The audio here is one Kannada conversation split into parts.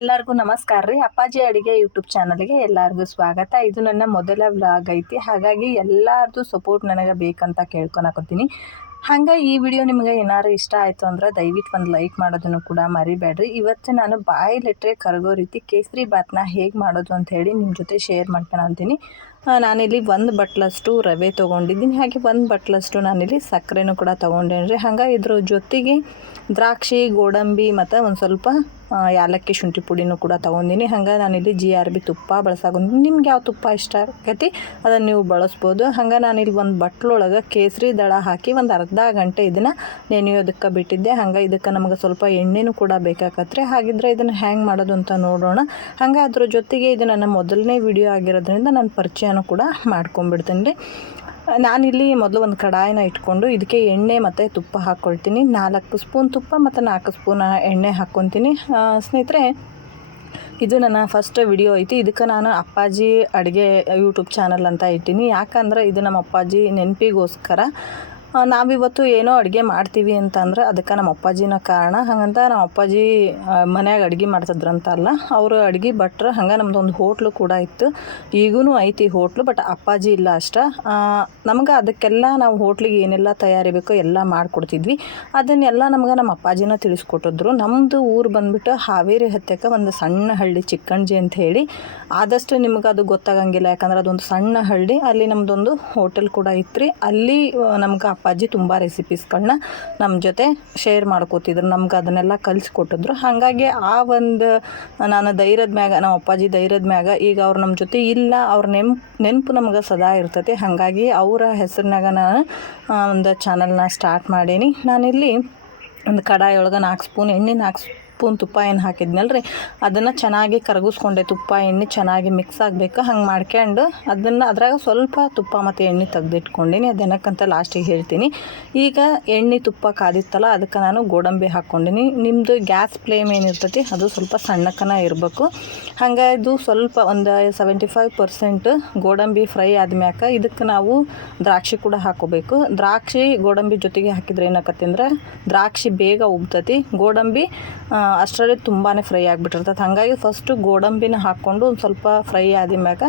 ಎಲ್ಲರಿಗೂ ನಮಸ್ಕಾರ ರೀ. ಅಪ್ಪಾಜಿ ಅಡುಗೆ ಯೂಟ್ಯೂಬ್ ಚಾನಲ್ಗೆ ಎಲ್ಲರಿಗೂ ಸ್ವಾಗತ. ಇದು ನನ್ನ ಮೊದಲ ವ್ಲಾಗ್ ಐತಿ, ಹಾಗಾಗಿ ಎಲ್ಲರದು ಸಪೋರ್ಟ್ ನನಗೆ ಬೇಕಂತ ಕೇಳ್ಕೊಳಕತ್ತೀನಿ. ಹಂಗೆ ಈ ವಿಡಿಯೋ ನಿಮಗೆ ಏನಾರು ಇಷ್ಟ ಆಯಿತು ಅಂದ್ರೆ ದಯವಿಟ್ಟು ಒಂದು ಲೈಕ್ ಮಾಡೋದನ್ನು ಕೂಡ ಮರಿಬೇಡ್ರಿ. ಇವತ್ತು ನಾನು ಬಾಯಿಲಿಟ್ಟರೆ ಕರಗೋ ರೀತಿ ಕೇಸರಿ ಬಾತ್ನ ಹೇಗೆ ಮಾಡೋದು ಅಂತ ಹೇಳಿ ನಿಮ್ಮ ಜೊತೆ ಶೇರ್ ಮಾಡ್ಕೊಳಂತೀನಿ. ನಾನಿಲ್ಲಿ 1 ಬಟ್ಲಷ್ಟು ರವೆ ತೊಗೊಂಡಿದ್ದೀನಿ, ಹಾಗೆ 1 ಬಟ್ಲಷ್ಟು ನಾನಿಲ್ಲಿ ಸಕ್ಕರೆನೂ ಕೂಡ ತೊಗೊಂಡೇನ್ರಿ. ಹಂಗೆ ಇದ್ರ ಜೊತೆಗೆ ದ್ರಾಕ್ಷಿ, ಗೋಡಂಬಿ ಮತ್ತು ಒಂದು ಸ್ವಲ್ಪ ಯಾಲಕ್ಕಿ ಶುಂಠಿ ಪುಡಿನೂ ಕೂಡ ತೊಗೊಂಡಿನಿ. ಹಂಗೆ ನಾನಿಲ್ಲಿ GRB ತುಪ್ಪ ಬಳಸಾಕೊಂತೀನಿ. ನಿಮ್ಗೆ ಯಾವ ತುಪ್ಪ ಇಷ್ಟ ಆಕೈತಿ ಅದನ್ನು ನೀವು ಬಳಸ್ಬೋದು. ಹಂಗೆ ನಾನಿಲ್ಲಿ ಒಂದು ಬಟ್ಲೊಳಗೆ ಕೇಸರಿ ದಳ ಹಾಕಿ ಒಂದು ಅರ್ಧ ಗಂಟೆ ಇದನ್ನು ನೆನೆಯೋದಕ್ಕೆ ಬಿಟ್ಟಿದ್ದೆ. ಹಂಗೆ ಇದಕ್ಕೆ ನಮಗೆ ಸ್ವಲ್ಪ ಎಣ್ಣೆನೂ ಕೂಡ ಬೇಕಾಕತ್ರಿ. ಹಾಗಿದ್ರೆ ಇದನ್ನು ಹ್ಯಾಂಗೆ ಮಾಡೋದು ಅಂತ ನೋಡೋಣ. ಹಂಗೆ ಅದ್ರ ಜೊತೆಗೆ ಇದು ನನ್ನ ಮೊದಲನೇ ವಿಡಿಯೋ ಆಗಿರೋದ್ರಿಂದ ನಾನು ಪರಿಚಯನೂ ಕೂಡ ಮಾಡ್ಕೊಂಡ್ಬಿಡ್ತೀನಿ ರೀ. ನಾನಿಲ್ಲಿ ಮೊದಲು ಒಂದು ಕಡಾಯಿನ ಇಟ್ಕೊಂಡು ಇದಕ್ಕೆ ಎಣ್ಣೆ ಮತ್ತು ತುಪ್ಪ ಹಾಕ್ಕೊಳ್ತೀನಿ. 4 ಸ್ಪೂನ್ ತುಪ್ಪ ಮತ್ತು 4 ಸ್ಪೂನ್ ಎಣ್ಣೆ ಹಾಕ್ಕೊತೀನಿ. ಸ್ನೇಹಿತರೆ, ಇದು ನನ್ನ ಫಸ್ಟ್ ವಿಡಿಯೋ ಐತಿ. ಇದಕ್ಕೆ ನಾನು ಅಪ್ಪಾಜಿ ಅಡುಗೆ ಯೂಟ್ಯೂಬ್ ಚಾನಲ್ ಅಂತ ಇಟ್ಟೀನಿ. ಯಾಕಂದ್ರೆ ಇದು ನಮ್ಮ ಅಪ್ಪಾಜಿ ನೆನಪಿಗೋಸ್ಕರ. ನಾವಿವತ್ತು ಏನೋ ಅಡುಗೆ ಮಾಡ್ತೀವಿ ಅಂತಂದ್ರೆ ಅದಕ್ಕೆ ನಮ್ಮ ಅಪ್ಪಾಜಿನ ಕಾರಣ. ಹಾಗಂತ ನಮ್ಮ ಅಪ್ಪಾಜಿ ಮನ್ಯಾಗ ಅಡುಗೆ ಮಾಡ್ತಿದ್ರಂತ ಅಲ್ಲ, ಅವರು ಅಡುಗೆ ಭಟ್ರು. ಹಂಗೆ ನಮ್ಮದೊಂದು ಹೋಟ್ಲು ಕೂಡ ಇತ್ತು, ಈಗೂ ಐತಿ ಹೋಟ್ಲು, ಬಟ್ ಅಪ್ಪಾಜಿ ಇಲ್ಲ ಅಷ್ಟೇ. ನಮ್ಗೆ ಅದಕ್ಕೆಲ್ಲ ನಾವು ಹೋಟ್ಲಿಗೆ ಏನೆಲ್ಲ ತಯಾರಿ ಬೇಕೋ ಎಲ್ಲ ಮಾಡಿಕೊಡ್ತಿದ್ವಿ. ಅದನ್ನೆಲ್ಲ ನಮ್ಗೆ ನಮ್ಮ ಅಪ್ಪಾಜಿನ ತಿಳಿಸ್ಕೊಟ್ಟಿದ್ರು. ನಮ್ಮದು ಊರು ಬಂದುಬಿಟ್ಟು ಹಾವೇರಿ ಹತ್ತಕ್ಕೆ ಒಂದು ಸಣ್ಣ ಹಳ್ಳಿ, ಚಿಕ್ಕಂಜಿ ಅಂತ ಹೇಳಿ. ಆದಷ್ಟು ನಿಮ್ಗೆ ಅದು ಗೊತ್ತಾಗಂಗಿಲ್ಲ, ಯಾಕಂದ್ರೆ ಅದೊಂದು ಸಣ್ಣ ಹಳ್ಳಿ. ಅಲ್ಲಿ ನಮ್ಮದೊಂದು ಹೋಟೆಲ್ ಕೂಡ ಇತ್ತು ರೀ. ಅಲ್ಲಿ ನಮ್ಗೆ ಅಪ್ಪಾಜಿ ತುಂಬ ರೆಸಿಪೀಸ್ಗಳನ್ನ ನಮ್ಮ ಜೊತೆ ಶೇರ್ ಮಾಡ್ಕೋತಿದ್ರು, ನಮ್ಗೆ ಅದನ್ನೆಲ್ಲ ಕಲಿಸ್ಕೊಟ್ಟಿದ್ರು. ಹಾಗಾಗಿ ಆ ಒಂದು ನಾನು ಧೈರ್ಯದ ಮ್ಯಾಗ, ನಮ್ಮ ಅಪ್ಪಾಜಿ ಧೈರ್ಯದ ಮ್ಯಾಗ ಈಗ ಅವ್ರು ನಮ್ಮ ಜೊತೆ ಇಲ್ಲ, ಅವ್ರ ನೆನಪು ನಮ್ಗೆ ಸದಾ ಇರ್ತೈತಿ. ಹಾಗಾಗಿ ಅವರ ಹೆಸರಿನಾಗ ನಾನು ಒಂದು ಚಾನಲ್ನ ಸ್ಟಾರ್ಟ್ ಮಾಡೀನಿ. ನಾನಿಲ್ಲಿ ಒಂದು ಕಡಾಯಿ ಒಳಗೆ 4 ಸ್ಪೂನ್ ಎಣ್ಣೆ, 4 ಸ್ಪೂನ್ ತುಪ್ಪ ಏನು ಹಾಕಿದ್ನಲ್ರಿ, ಅದನ್ನು ಚೆನ್ನಾಗಿ ಕರಗಿಸ್ಕೊಂಡೆ. ತುಪ್ಪ ಎಣ್ಣೆ ಚೆನ್ನಾಗಿ ಮಿಕ್ಸ್ ಆಗಬೇಕು. ಹಂಗೆ ಮಾಡ್ಕೊಂಡು ಅದನ್ನು ಅದ್ರಾಗ ಸ್ವಲ್ಪ ತುಪ್ಪ ಮತ್ತು ಎಣ್ಣೆ ತೆಗೆದಿಟ್ಕೊಂಡಿನಿ. ಅದನ್ನಕ್ಕಂತ ಲಾಸ್ಟಿಗೆ ಹೇಳ್ತೀನಿ. ಈಗ ಎಣ್ಣೆ ತುಪ್ಪ ಕಾದಿತ್ತಲ್ಲ, ಅದಕ್ಕೆ ನಾನು ಗೋಡಂಬಿ ಹಾಕ್ಕೊಂಡಿನಿ. ನಿಮ್ಮದು ಗ್ಯಾಸ್ ಫ್ಲೇಮ್ ಏನಿರ್ತೈತಿ ಅದು ಸ್ವಲ್ಪ ಸಣ್ಣಕ್ಕನ ಇರಬೇಕು. ಹಂಗೆ ಇದು ಸ್ವಲ್ಪ ಒಂದು 75% ಗೋಡಂಬಿ ಫ್ರೈ ಆದ್ಮ್ಯಾಕ ಇದಕ್ಕೆ ನಾವು ದ್ರಾಕ್ಷಿ ಕೂಡ ಹಾಕೋಬೇಕು. ದ್ರಾಕ್ಷಿ ಗೋಡಂಬಿ ಜೊತೆಗೆ ಹಾಕಿದ್ರೆ ಏನಾಕತಿ ಅಂದ್ರೆ ದ್ರಾಕ್ಷಿ ಬೇಗ ಉಬ್ತತಿ, ಗೋಡಂಬಿ ಅಷ್ಟರಲ್ಲಿ ತುಂಬಾ ಫ್ರೈ ಆಗಿಬಿಟ್ಟಿರ್ತದೆ. ಹಾಗಾಗಿ ಫಸ್ಟು ಗೋಡಂಬಿನ ಹಾಕ್ಕೊಂಡು ಒಂದು ಸ್ವಲ್ಪ ಫ್ರೈ ಆದ್ಮ್ಯಾಗ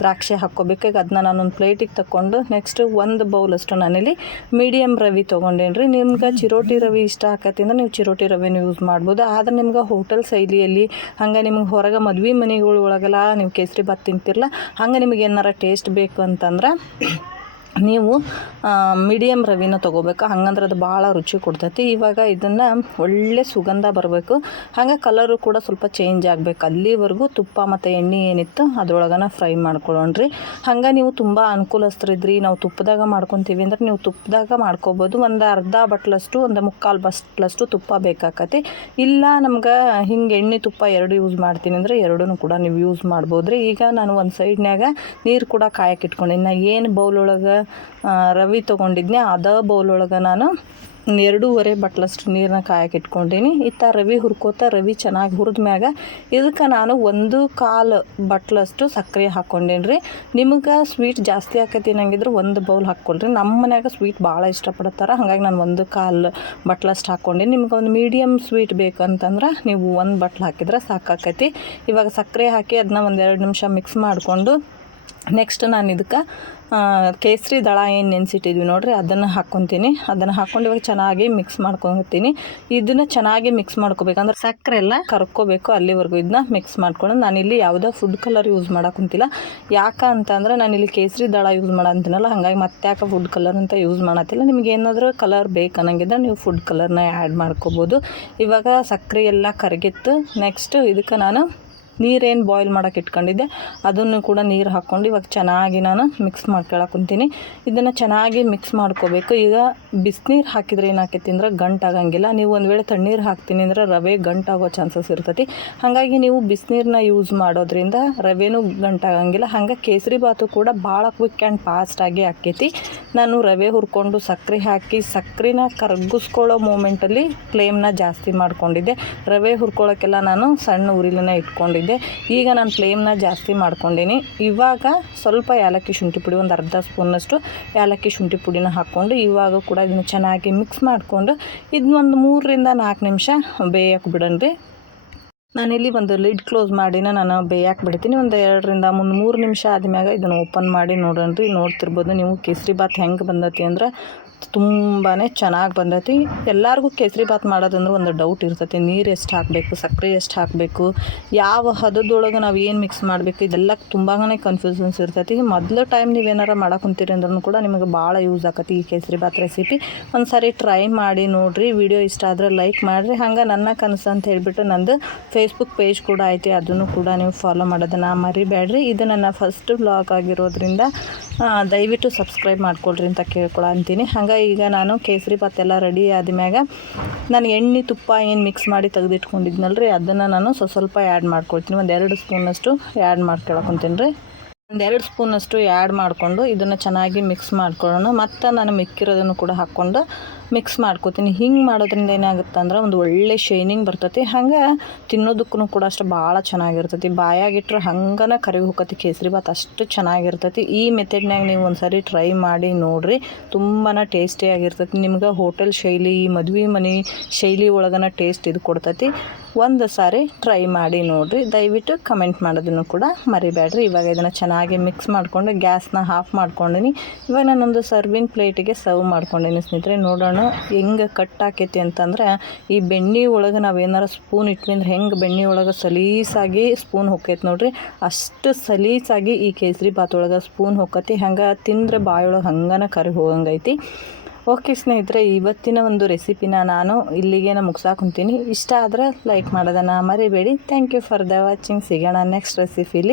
ದ್ರಾಕ್ಷಿ ಹಾಕ್ಕೋಬೇಕು. ಈಗ ಅದನ್ನ ನಾನೊಂದು ಪ್ಲೇಟಿಗೆ ತಗೊಂಡು ನೆಕ್ಸ್ಟ್ 1 ಬೌಲಷ್ಟು ನಾನಿಲ್ಲಿ ಮೀಡಿಯಮ್ ರವೆ ತೊಗೊಂಡೇನಿ ರೀ. ನಿಮ್ಗೆ ಚಿರೋಟಿ ರವೆ ಇಷ್ಟ ಆಕತಿ ಅಂದ್ರೆ ನೀವು ಚಿರೋಟಿ ರವೆನ ಯೂಸ್ ಮಾಡ್ಬೋದು. ಆದರೆ ನಿಮ್ಗೆ ಹೋಟೆಲ್ ಶೈಲಿಯಲ್ಲಿ, ಹಂಗೆ ನಿಮ್ಗೆ ಹೊರಗೆ ಮದ್ವೆ ಮನೆಗಳ ಒಳಗೆಲ್ಲ ನೀವು ಕೇಸರಿ ಬಾತ್ ತಿಂತಿರಲ್ಲ, ಹಂಗೆ ನಿಮಗೆ ಏನಾರ ಟೇಸ್ಟ್ ಬೇಕು ಅಂತಂದ್ರೆ ನೀವು ಮೀಡಿಯಮ್ ರವಿನ ತೊಗೋಬೇಕು. ಹಂಗಂದ್ರೆ ಅದು ಭಾಳ ರುಚಿ ಕೊಡ್ತೈತಿ. ಇವಾಗ ಇದನ್ನು ಒಳ್ಳೆ ಸುಗಂಧ ಬರಬೇಕು, ಹಾಗೆ ಕಲರು ಕೂಡ ಸ್ವಲ್ಪ ಚೇಂಜ್ ಆಗಬೇಕು. ಅಲ್ಲಿವರೆಗೂ ತುಪ್ಪ ಮತ್ತು ಎಣ್ಣೆ ಏನಿತ್ತು ಅದ್ರೊಳಗನ ಫ್ರೈ ಮಾಡ್ಕೊಳ್ಳೋಣ್ರಿ. ಹಂಗೆ ನೀವು ತುಂಬ ಅನುಕೂಲಸ್ಥರಿದ್ರಿ, ನಾವು ತುಪ್ಪದಾಗ ಮಾಡ್ಕೊತೀವಿ ಅಂದ್ರೆ ನೀವು ತುಪ್ಪದಾಗ ಮಾಡ್ಕೊಬೋದು. ಒಂದು ಅರ್ಧ ಬಟ್ಲಷ್ಟು, ಒಂದು 3/4 ಬಟ್ಲಷ್ಟು ತುಪ್ಪ ಬೇಕಾಕತಿ. ಇಲ್ಲ ನಮ್ಗೆ ಹಿಂಗೆ ಎಣ್ಣೆ ತುಪ್ಪ ಎರಡು ಯೂಸ್ ಮಾಡ್ತೀನಿ ಅಂದರೆ ಎರಡೂ ಕೂಡ ನೀವು ಯೂಸ್ ಮಾಡ್ಬೋದ್ರಿ. ಈಗ ನಾನು ಒಂದು ಸೈಡ್ನಾಗ ನೀರು ಕೂಡ ಕಾಯಕ್ಕೆ ಇಟ್ಕೊಂಡಿನಿ. ನಾ ಏನು ಬೌಲೊಳಗೆ ರವೆ ತೊಗೊಂಡಿದ್ನೆ ಅದೇ ಬೌಲೊಳಗೆ ನಾನು 2.5 ಬಟ್ಲಷ್ಟು ನೀರನ್ನ ಕಾಯಕ್ಕೆ ಇಟ್ಕೊಂಡೀನಿ. ಇತ್ತ ರವೆ ಹುರ್ಕೋತ, ರವೆ ಚೆನ್ನಾಗಿ ಹುರಿದ ಮ್ಯಾಗ ಇದಕ್ಕೆ ನಾನು 1/4 ಬಟ್ಲಷ್ಟು ಸಕ್ಕರೆ ಹಾಕ್ಕೊಂಡೇನಿ ರೀ. ನಿಮ್ಗೆ ಸ್ವೀಟ್ ಜಾಸ್ತಿ ಆಕೈತಿ ಅನ್ನಂಗಿದ್ರೆ 1 ಬೌಲ್ ಹಾಕ್ಕೊಳ್ರಿ. ನಮ್ಮ ಮನ್ಯಾಗ ಸ್ವೀಟ್ ಭಾಳ ಇಷ್ಟಪಡ್ತಾರೆ, ಹಾಗಾಗಿ ನಾನು 1/4 ಬಟ್ಲಷ್ಟು ಹಾಕ್ಕೊಂಡೀನಿ. ನಿಮ್ಗೆ ಒಂದು ಮೀಡಿಯಮ್ ಸ್ವೀಟ್ ಬೇಕಂತಂದ್ರೆ ನೀವು 1 ಬಟ್ಲು ಹಾಕಿದ್ರೆ ಸಾಕಾಕೈತಿ. ಇವಾಗ ಸಕ್ಕರೆ ಹಾಕಿ ಅದನ್ನ 1-2 ನಿಮಿಷ ಮಿಕ್ಸ್ ಮಾಡಿಕೊಂಡು ನೆಕ್ಸ್ಟ್ ನಾನು ಇದಕ್ಕೆ ಕೇಸರಿ ದಳ ಏನು ನೆನೆಸಿಟ್ಟಿದ್ವಿ ನೋಡಿರಿ ಅದನ್ನು ಹಾಕ್ಕೊತೀನಿ. ಅದನ್ನು ಹಾಕ್ಕೊಂಡು ಇವಾಗ ಚೆನ್ನಾಗಿ ಮಿಕ್ಸ್ ಮಾಡ್ಕೊತೀನಿ. ಇದನ್ನು ಚೆನ್ನಾಗಿ ಮಿಕ್ಸ್ ಮಾಡ್ಕೋಬೇಕಂದ್ರೆ ಸಕ್ಕರೆ ಎಲ್ಲ ಕರ್ಕೋಬೇಕು, ಅಲ್ಲಿವರೆಗೂ ಇದನ್ನ ಮಿಕ್ಸ್ ಮಾಡ್ಕೊಂಡು ನಾನಿಲ್ಲಿ ಯಾವುದೋ ಫುಡ್ ಕಲರ್ ಯೂಸ್ ಮಾಡೋಕ್ಕಂತಿಲ್ಲ. ಯಾಕೆ ಅಂತಂದ್ರೆ ನಾನಿಲ್ಲಿ ಕೇಸರಿ ದಳ ಯೂಸ್ ಮಾಡಂತೀನಲ್ಲ, ಹಾಗಾಗಿ ಮತ್ತೆ ಯಾಕೆ ಫುಡ್ ಕಲರ್ ಅಂತ ಯೂಸ್ ಮಾಡತ್ತಿಲ್ಲ. ನಿಮ್ಗೆ ಏನಾದರೂ ಕಲರ್ ಬೇಕು ಅನ್ನಂಗಿದ್ರೆ ನೀವು ಫುಡ್ ಕಲರ್ನ ಆ್ಯಡ್ ಮಾಡ್ಕೋಬೋದು. ಇವಾಗ ಸಕ್ಕರೆ ಎಲ್ಲ ಕರಗಿತ್ತು. ನೆಕ್ಸ್ಟ್ ಇದಕ್ಕೆ ನಾನು ನೀರೇನು ಬಾಯ್ಲ್ ಮಾಡೋಕೆ ಇಟ್ಕೊಂಡಿದ್ದೆ ಅದನ್ನು ಕೂಡ ನೀರು ಹಾಕ್ಕೊಂಡು ಇವಾಗ ಚೆನ್ನಾಗಿ ನಾನು ಮಿಕ್ಸ್ ಮಾಡ್ಕೊಳಕುಂತೀನಿ. ಇದನ್ನು ಚೆನ್ನಾಗಿ ಮಿಕ್ಸ್ ಮಾಡ್ಕೋಬೇಕು. ಈಗ ಬಿಸಿನೀರು ಹಾಕಿದರೆ ಏನಾಕೈತಿ ಅಂದ್ರೆ ಗಂಟಾಗಂಗಿಲ್ಲ. ನೀವು ಒಂದು ವೇಳೆ ತಣ್ಣೀರು ಹಾಕ್ತೀನಿ ಅಂದ್ರೆ ರವೆ ಗಂಟಾಗೋ ಚಾನ್ಸಸ್ ಇರ್ತೈತಿ. ಹಾಗಾಗಿ ನೀವು ಬಿಸಿನೀರನ್ನ ಯೂಸ್ ಮಾಡೋದ್ರಿಂದ ರವೆನೂ ಗಂಟಾಗಂಗಿಲ್ಲ. ಹಂಗೆ ಕೇಸರಿ ಬಾತು ಕೂಡ ಭಾಳ ಕ್ವಿಕ್ ಆ್ಯಂಡ್ ಫಾಸ್ಟಾಗಿ ಆಕೈತಿ. ನಾನು ರವೆ ಹುರ್ಕೊಂಡು ಸಕ್ಕರೆ ಹಾಕಿ ಸಕ್ಕರೆನ ಕರಗಿಸ್ಕೊಳ್ಳೋ ಮೂಮೆಂಟಲ್ಲಿ ಫ್ಲೇಮ್ನ ಜಾಸ್ತಿ ಮಾಡ್ಕೊಂಡಿದ್ದೆ. ರವೆ ಹುರ್ಕೊಳ್ಳೋಕ್ಕೆಲ್ಲ ನಾನು ಸಣ್ಣ ಉರಿಲನ್ನ ಇಟ್ಕೊಂಡಿದ್ದೆ. ಈಗ ನಾನು ಫ್ಲೇಮ್ನ ಜಾಸ್ತಿ ಮಾಡ್ಕೊಂಡೀನಿ. ಇವಾಗ ಸ್ವಲ್ಪ ಏಲಕ್ಕಿ ಶುಂಠಿ ಪುಡಿ, ಒಂದು ಅರ್ಧ ಸ್ಪೂನಷ್ಟು ಏಲಕ್ಕಿ ಶುಂಠಿ ಪುಡಿನ ಹಾಕ್ಕೊಂಡು ಇವಾಗ ಕೂಡ ಇದನ್ನು ಚೆನ್ನಾಗಿ ಮಿಕ್ಸ್ ಮಾಡಿಕೊಂಡು ಇದನ್ನೊಂದು 3-4 ನಿಮಿಷ ಬೇಯಕ್ಕೆ ಬಿಡೋಣ್ರಿ. ನಾನಿಲ್ಲಿ ಒಂದು ಲಿಡ್ ಕ್ಲೋಸ್ ಮಾಡಿನ ನಾನು ಬೇಯಕ್ಕೆ ಬಿಡ್ತೀನಿ. ಒಂದು 2-3 ನಿಮಿಷ ಆದ್ಮ್ಯಾಗ ಇದನ್ನು ಓಪನ್ ಮಾಡಿ ನೋಡೋಣ್ರಿ. ನೋಡ್ತಿರ್ಬೋದು ನೀವು ಕೇಸರಿ ಬಾತ್ ಹೆಂಗೆ ಬಂದತಿ ಅಂದ್ರೆ ತುಂಬಾ ಚೆನ್ನಾಗಿ ಬಂದೈತಿ. ಎಲ್ಲರಿಗೂ ಕೇಸರಿ ಬಾತ್ ಮಾಡೋದಂದ್ರೆ ಒಂದು ಡೌಟ್ ಇರ್ತೈತಿ, ನೀರು ಎಷ್ಟು ಹಾಕಬೇಕು, ಸಕ್ಕರೆ ಎಷ್ಟು ಹಾಕಬೇಕು, ಯಾವ ಹದದೊಳಗೆ ನಾವು ಏನು ಮಿಕ್ಸ್ ಮಾಡಬೇಕು, ಇದೆಲ್ಲ ತುಂಬಾ ಕನ್ಫ್ಯೂಷನ್ಸ್ ಇರ್ತೈತಿ. ಮೊದಲು ಟೈಮ್ ನೀವೇನಾರು ಮಾಡಕ್ಕೆ ಕುಂತೀರಿ ಅಂದ್ರೂ ಕೂಡ ನಿಮಗೆ ಭಾಳ ಯೂಸ್ ಆಕತಿ ಈ ಕೇಸರಿ ಬಾತ್ ರೆಸಿಪಿ. ಒಂದು ಸಾರಿ ಟ್ರೈ ಮಾಡಿ ನೋಡಿರಿ. ವಿಡಿಯೋ ಇಷ್ಟ ಆದರೆ ಲೈಕ್ ಮಾಡಿರಿ. ಹಂಗೆ ನನ್ನ ಕನಸು ಅಂತ ಹೇಳಿಬಿಟ್ಟು ನಂದು ಫೇಸ್ಬುಕ್ ಪೇಜ್ ಕೂಡ ಐತಿ, ಅದನ್ನು ಕೂಡ ನೀವು ಫಾಲೋ ಮಾಡೋದನ್ನು ಮರಿಬೇಡ್ರಿ. ಇದು ನನ್ನ ಫಸ್ಟ್ ವ್ಲಾಗ್ ಆಗಿರೋದ್ರಿಂದ ದಯವಿಟ್ಟು ಸಬ್ಸ್ಕ್ರೈಬ್ ಮಾಡ್ಕೊಳ್ರಿ ಅಂತ ಕೇಳ್ಕೊಳಂತೀನಿ. ಹಂಗೆ ಈಗ ನಾನು ಕೇಸರಿ ಬಾತ್ ಎಲ್ಲ ರೆಡಿ ಆದ್ಮ್ಯಾಗ ನಾನು ಎಣ್ಣೆ ತುಪ್ಪ ಏನು ಮಿಕ್ಸ್ ಮಾಡಿ ತೆಗೆದಿಟ್ಕೊಂಡಿದ್ನಲ್ರಿ ಅದನ್ನು ನಾನು ಸ್ವಲ್ಪ ಆ್ಯಡ್ ಮಾಡ್ಕೊಳ್ತೀನಿ. ಒಂದು 2 ಸ್ಪೂನಷ್ಟು ಆ್ಯಡ್ ಮಾಡ್ಕೊಳಕೊಂತೀನಿ ರೀ. ಒಂದು 2 ಸ್ಪೂನಷ್ಟು ಆ್ಯಡ್ ಮಾಡಿಕೊಂಡು ಇದನ್ನು ಚೆನ್ನಾಗಿ ಮಿಕ್ಸ್ ಮಾಡ್ಕೊಳ್ಳೋಣ. ಮತ್ತು ನಾನು ಮಿಕ್ಕಿರೋದನ್ನು ಕೂಡ ಹಾಕ್ಕೊಂಡು ಮಿಕ್ಸ್ ಮಾಡ್ಕೋತೀನಿ. ಹಿಂಗೆ ಮಾಡೋದ್ರಿಂದ ಏನಾಗುತ್ತೆ ಅಂದ್ರೆ ಒಂದು ಒಳ್ಳೆ ಶೈನಿಂಗ್ ಬರ್ತೈತಿ. ಹಂಗೆ ತಿನ್ನೋದಕ್ಕೂ ಕೂಡ ಅಷ್ಟು ಭಾಳ ಚೆನ್ನಾಗಿರ್ತೈತಿ. ಬಾಯಾಗಿಟ್ರೆ ಹಂಗನ ಕರಿವಿ ಹೋಗತಿ ಕೇಸರಿ ಬಾತ್, ಅಷ್ಟು ಚೆನ್ನಾಗಿರ್ತೈತಿ. ಈ ಮೆಥಡ್ನಾಗ ನೀವು ಒಂದು ಸಾರಿ ಟ್ರೈ ಮಾಡಿ ನೋಡಿರಿ, ತುಂಬಾ ಟೇಸ್ಟಿಯಾಗಿರ್ತೈತಿ. ನಿಮ್ಗೆ ಹೋಟೆಲ್ ಶೈಲಿ, ಮದುವೆ ಮನೆ ಶೈಲಿ ಒಳಗನ ಟೇಸ್ಟ್ ಇದು ಕೊಡ್ತೈತಿ. ಒಂದು ಸಾರಿ ಟ್ರೈ ಮಾಡಿ ನೋಡಿರಿ. ದಯವಿಟ್ಟು ಕಮೆಂಟ್ ಮಾಡೋದನ್ನು ಕೂಡ ಮರಿಬೇಡ್ರಿ. ಇವಾಗ ಇದನ್ನು ಚೆನ್ನಾಗಿ ಮಿಕ್ಸ್ ಮಾಡಿಕೊಂಡು ಗ್ಯಾಸ್ನ ಆಫ್ ಮಾಡ್ಕೊಂಡಿನಿ. ಇವಾಗ ನಾನೊಂದು ಸರ್ವಿಂಗ್ ಪ್ಲೇಟಿಗೆ ಸರ್ವ್ ಮಾಡ್ಕೊಂಡಿನಿ ಸ್ನೇಹಿತರೆ. ನೋಡೋಣ ಹೆಂಗೆ ಕಟ್ ಆಕೈತಿ ಅಂತಂದ್ರೆ, ಈ ಬೆಣ್ಣೆ ಒಳಗೆ ನಾವೇನಾರು ಸ್ಪೂನ್ ಇಟ್ವಿ ಅಂದ್ರೆ ಹೆಂಗೆ ಬೆಣ್ಣೆ ಒಳಗೆ ಸಲೀಸಾಗಿ ಸ್ಪೂನ್ ಹೊಕ್ಕೈತಿ ನೋಡಿರಿ, ಅಷ್ಟು ಸಲೀಸಾಗಿ ಈ ಕೇಸರಿ ಬಾತ್ ಒಳಗೆ ಸ್ಪೂನ್ ಹೊಕ್ಕತಿ. ಹಂಗೆ ತಿಂದರೆ ಬಾಯೊಳಗೆ ಹಂಗನ ಕರಿ ಹೋಗಂಗೈತಿ. ಓಕೆ ಸ್ನೇಹಿತರೆ, ಇವತ್ತಿನ ಒಂದು ರೆಸಿಪಿನ ನಾನು ಇಲ್ಲಿಗೆ ಮುಗಿಸಾಕೊಂತೀನಿ. ಇಷ್ಟ ಆದರೆ ಲೈಕ್ ಮಾಡೋದನ್ನು ಮರಿಬೇಡಿ. Thank you for the watching. ಸಿಗೋಣ ನೆಕ್ಸ್ಟ್ ರೆಸಿಪಿಲಿ.